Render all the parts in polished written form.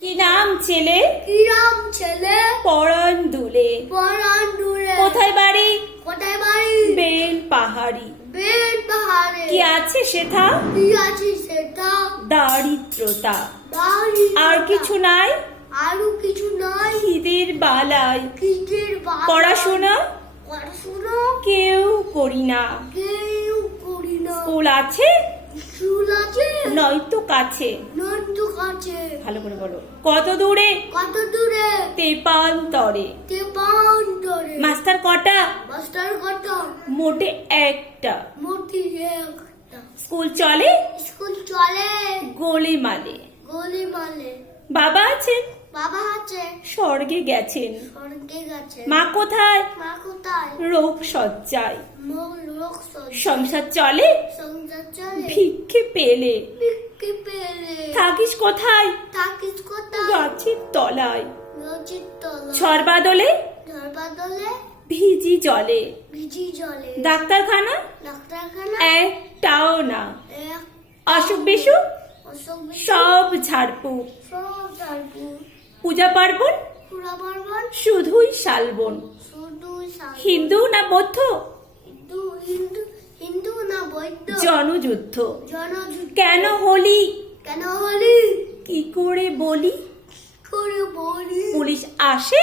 কি নাম ছেলে? কি নাম ছেলে? পরাণ দুলে। পরাণ দুলে। কোথায় বাড়ি? কোথায় বাড়ি? বেল পাহাড়ি। বেল পাহাড়ে। কি আছে সেথা? কি আছে সেটা? দারিদ্রতা। দারিদ্রতা। আর কিছু নাই? আরো কিছু নাই। খিদের বালাই। খিদের বালাই। পড়াশোনা পড়াশোনা কেউ করি না। কেউ করি না। স্কুল আছে স্কুল আছে নয়তো কাছে। নয়তো কাছে। ভালো করে বলো। কত দূরে? কত দূরে? তেপান্তরে। তেপান্তরে। মাস্টার কটা? মাস্টার কত? মোটে একটা। মোটি একটা। স্কুল চলে স্কুল চলে গলি মালে। গলি মালে। বাবা আছেন বাবা আছে স্বর্গে গেছেন। স্বর্গে গেছে। মা কোথায়? মা কোথায়? রোগ সজ্জায়। লোক সজ্জা। সংসার চলে সংসার চলে ভিক্ষে পেলে। বিক্রি পেলে। থাকিস কোথায়? থাকিস কোথায়? গাছের তলায়। নদীর তলায়। ঝড় বাদলে ঝড় বাদলে ভিজি জলে। ভিজি জলে। ডাক্তারখানা ডাক্তারখানা একটাও না। এক অসুখ বিসুখ অসুখ বিসুখ সব ঝাড়ফুঁক। সব জানবো। পূজা পার্বণ পুরা পার্বণ শুধুই শালবন। শুধু হিন্দু না বৌদ্ধ হিন্দু হিন্দু হিন্দু না বৌদ্ধ। জনযুদ্ধ জনযুদ্ধ। কেন হলি কেন হলি? কি করে বলি? করে বলি। পুলিশ আসে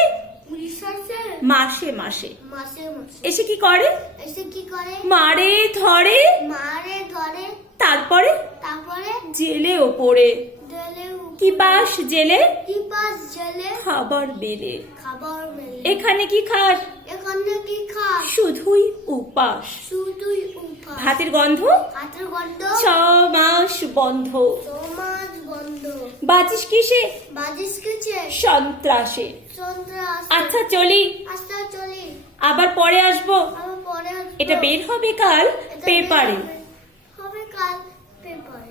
পুলিশ আছে মাসে মাসে। মাসে মাসে। এসে কি করে? এসে কি করে? মারে ধরে মারে ধরে। তারপরে তারপরে জেলে ওপরে। জেলে কি পাস জেলে কি পাস জেলে। খাবার বেলে। খাবার মেলে। এখানে কি খাস? এখানে কি খাস? শুধুই উপাস। শুধুই উপাস। ভাতের গন্ধ হাতের গন্ধ 6 মাস বন্ধ। সমাজ বন্ধ। বাজিস কিসে? বাজিস কিছু সন্ত্রাসে। সন্ত্রাস। আচ্ছা চলি আস্তে চলি। আবার পরে আসবো। আবার পরে আসবো। এটা বের হবে কাল এটা পেপারে। বের হবে কাল পেপারে।